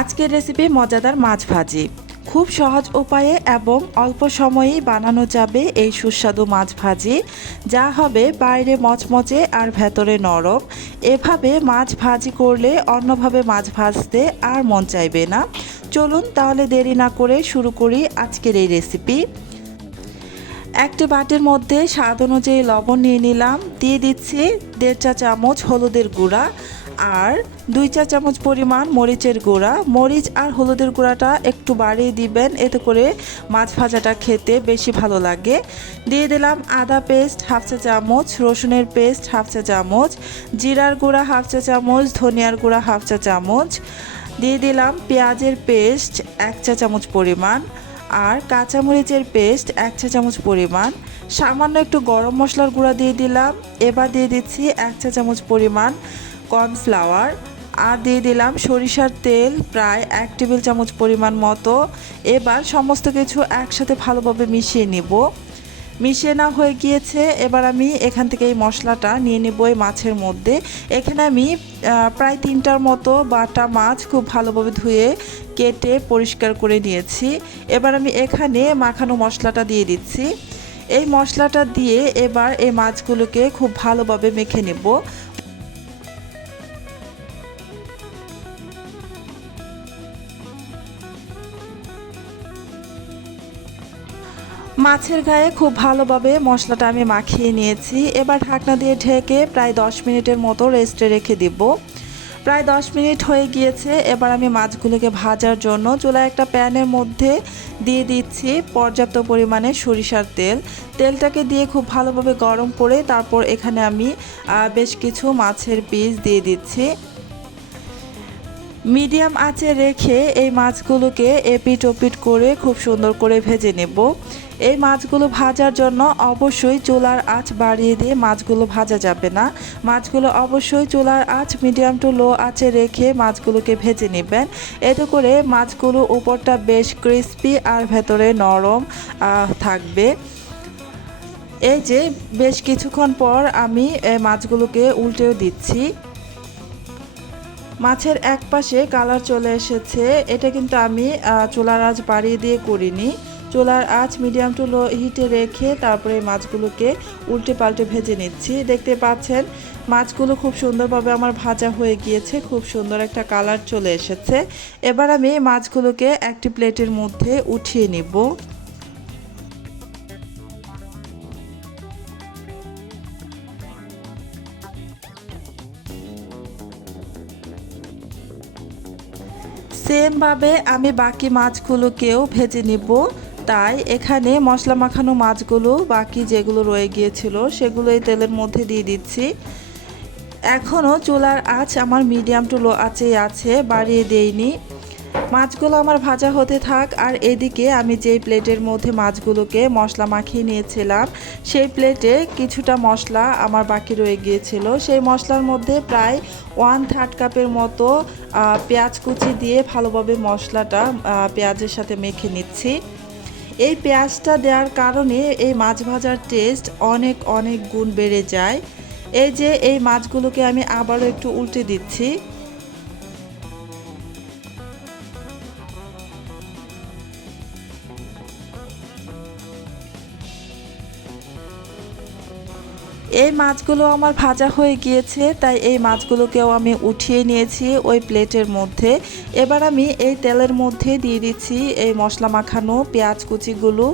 আজকের রেসিপি মজাদার মাছ ভাজি। খুব সহজ উপায়ে এবং অল্প সময়েই বানানো যাবে এই সুস্বাদু মাছ ভাজি, যা হবে বাইরে মচমচে আর ভেতরে নরম। এভাবে মাছ ভাজি করলে অন্যভাবে মাছ ভাজতে আর মন চাইবে না। চলুন তাহলে দেরি না করে শুরু করি আজকের এই রেসিপি। একটি বাটির মধ্যে স্বাদ অনুযায়ী লবণ নিয়ে নিলাম, দিয়ে দিচ্ছি 1.5 চা চামচ হলুদের গুঁড়া আর 2 চা চামচ পরিমাণ মরিচের গুঁড়া। মরিচ আর হলুদের গুঁড়াটা একটু বাড়িয়ে দিবেন, এতে করে মাছ ভাজাটা খেতে বেশি ভালো লাগে। দিয়ে দিলাম আদা পেস্ট 1/2 চা চামচ, রসুনের পেস্ট 1/2 চা চামচ, জিরার গুঁড়া 1/2 চা চামচ, ধনিয়ার গুঁড়া 1/2 চা চামচ। দিয়ে দিলাম পেঁয়াজের পেস্ট 1 চা চামচ পরিমাণ আর কাঁচামরিচের পেস্ট 1 চা চামচ পরিমাণ। সামান্য একটু গরম মশলার গুঁড়া দিয়ে দিলাম। এবার দিয়ে দিচ্ছি 1 চা চামচ পরিমাণ কর্নফ্লাওয়ার আর দিয়ে দিলাম সরিষার তেল প্রায় 1 টেবিল চামচ পরিমাণ মতো। এবার সমস্ত কিছু একসাথে ভালোভাবে মিশিয়ে নিব। মিশিয়ে না হয়ে গিয়েছে, এবার আমি এখান থেকে এই মশলাটা নিয়ে নেব এই মাছের মধ্যে। এখানে আমি প্রায় 3টার মতো বাটা মাছ খুব ভালোভাবে ধুয়ে কেটে পরিষ্কার করে নিয়েছি। এবার আমি এখানে মাখানো মশলাটা দিয়ে দিচ্ছি। এই মশলাটা দিয়ে এবার এই মাছগুলোকে খুব ভালোভাবে মেখে নেব। মাছের গায়ে খুব ভালোভাবে মশলাটা আমি মাখিয়ে নিয়েছি। এবার ঢাকনা দিয়ে ঢেকে প্রায় 10 মিনিটের মতো রেস্টে রেখে দিব। প্রায় 10 মিনিট হয়ে গিয়েছে। এবার আমি মাছগুলোকে ভাজার জন্য চুলায় একটা প্যানের মধ্যে দিয়ে দিচ্ছি পর্যাপ্ত পরিমাণে সরিষার তেল। তেলটাকে দিয়ে খুব ভালোভাবে গরম করে তারপর এখানে আমি বেশ কিছু মাছের পিস দিয়ে দিচ্ছি। মিডিয়াম আঁচে রেখে এই মাছগুলোকে এপিট ওপিট করে খুব সুন্দর করে ভেজে নেব। এই মাছগুলো ভাজার জন্য অবশ্যই চুলার আঁচ বাড়িয়ে দিয়ে মাছগুলো ভাজা যাবে না। মাছগুলো অবশ্যই চুলার আঁচ মিডিয়াম টু লো আঁচে রেখে মাছগুলোকে ভেজে নেবেন। এতে করে মাছগুলো উপরটা বেশ ক্রিস্পি আর ভেতরে নরম থাকবে। এই যে বেশ কিছুক্ষণ পর আমি মাছগুলোকে উল্টেও দিচ্ছি। মাছের এক পাশে কালার চলে এসেছে। এটা কিন্তু আমি চুলার আঁচ বাড়িয়ে দিয়ে করিনি। চুলার আঁচ মিডিয়াম টু লো হিটে রেখে তারপরে মাছগুলোকে উল্টে পাল্টে ভেজে নিচ্ছি। দেখতে পাচ্ছেন মাছগুলো খুব সুন্দরভাবে আমার ভাজা হয়ে গিয়েছে, খুব সুন্দর একটা কালার চলে এসেছে। এবার আমি মাছগুলোকে একটি প্লেটের মধ্যে উঠিয়ে নিব। সেমভাবে আমি বাকি মাছগুলোকেও ভেজে নিব। তাই এখানে মশলা মাখানো মাছগুলো বাকি যেগুলো রয়ে গিয়েছিল সেগুলো এই তেলের মধ্যে দিয়ে দিচ্ছি। এখনও চুলার আঁচ আমার মিডিয়াম টু লো আঁচেই আছে, বাড়িয়ে দেইনি। মাছগুলো আমার ভাজা হতে থাক আর এদিকে আমি যেই প্লেটের মধ্যে মাছগুলোকে মশলা মাখিয়ে নিয়েছিলাম সেই প্লেটে কিছুটা মশলা আমার বাকি রয়ে গিয়েছিল। সেই মশলার মধ্যে প্রায় 1/3 কাপের মতো পেঁয়াজ কুচি দিয়ে ভালোভাবে মশলাটা পেঁয়াজের সাথে মেখে নিচ্ছি। এই পেঁয়াজটা দেওয়ার কারণে এই মাছ ভাজার টেস্ট অনেক অনেক গুণ বেড়ে যায়। এই যে এই মাছগুলোকে আমি আবারও একটু উল্টে দিচ্ছি। এই মাছগুলো আমার ভাজা হয়ে গিয়েছে, তাই এই মাছগুলোকেও আমি উঠিয়ে নিয়েছি ওই প্লেটের মধ্যে। এবার আমি এই তেলের মধ্যে দিয়ে দিচ্ছি এই মশলা মাখানো পেঁয়াজ কুচিগুলো।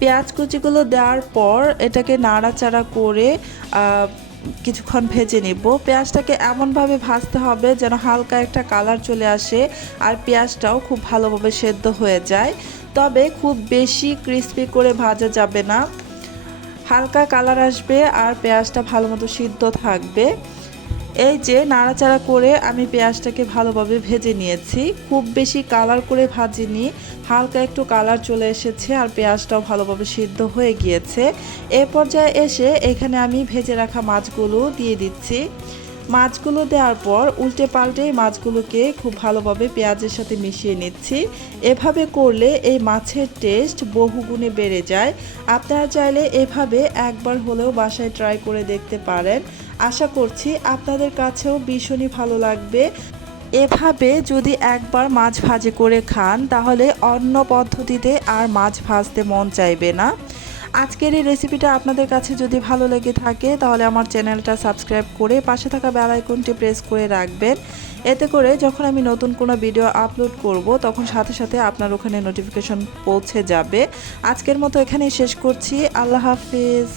পেঁয়াজ কুচিগুলো দেওয়ার পর এটাকে নাড়াচাড়া করে কিছুক্ষণ ভেজে নেব। পেঁয়াজটাকে এমনভাবে ভাজতে হবে যেন হালকা একটা কালার চলে আসে আর পেঁয়াজটাও খুব ভালোভাবে সেদ্ধ হয়ে যায়। তবে খুব বেশি ক্রিস্পি করে ভাজা যাবে না, হালকা কালার আসবে আর পেঁয়াজটা ভালো মতো সিদ্ধ থাকবে। এই যে নাড়াচাড়া করে আমি পেঁয়াজটাকে ভালোভাবে ভেজে নিয়েছি। খুব বেশি কালার করে ভাজিনি, হালকা একটু কালার চলে এসেছে আর পেঁয়াজটাও ভালোভাবে সিদ্ধ হয়ে গিয়েছে। এ পর্যায়ে এসে এখানে আমি ভেজে রাখা মাছগুলো দিয়ে দিচ্ছি। মাছগুলো দেওয়ার পর উল্টে পাল্টে মাছগুলোকে খুব ভালোভাবে পেঁয়াজের সাথে মিশিয়ে নিচ্ছি। এভাবে করলে এই মাছের টেস্ট বহুগুণে বেড়ে যায়। আপনারা চাইলে এভাবে একবার হলেও বাসায় ট্রাই করে দেখতে পারেন। আশা করছি আপনাদের কাছেও ভীষণই ভালো লাগবে। এভাবে যদি একবার মাছ ভাজি করে খান তাহলে অন্য পদ্ধতিতে আর মাছ ভাজতে মন চাইবে না। আজকের এই রেসিপিটা আপনাদের কাছে যদি ভালো লেগে থাকে তাহলে আমার চ্যানেলটা সাবস্ক্রাইব করে পাশে থাকা বেল আইকনটি প্রেস করে রাখবেন। এতে করে যখন আমি নতুন কোনো ভিডিও আপলোড করব তখন সাথে সাথে আপনার ওখানে নোটিফিকেশন পৌঁছে যাবে। আজকের মতো এখানেই শেষ করছি। আল্লাহ হাফিজ।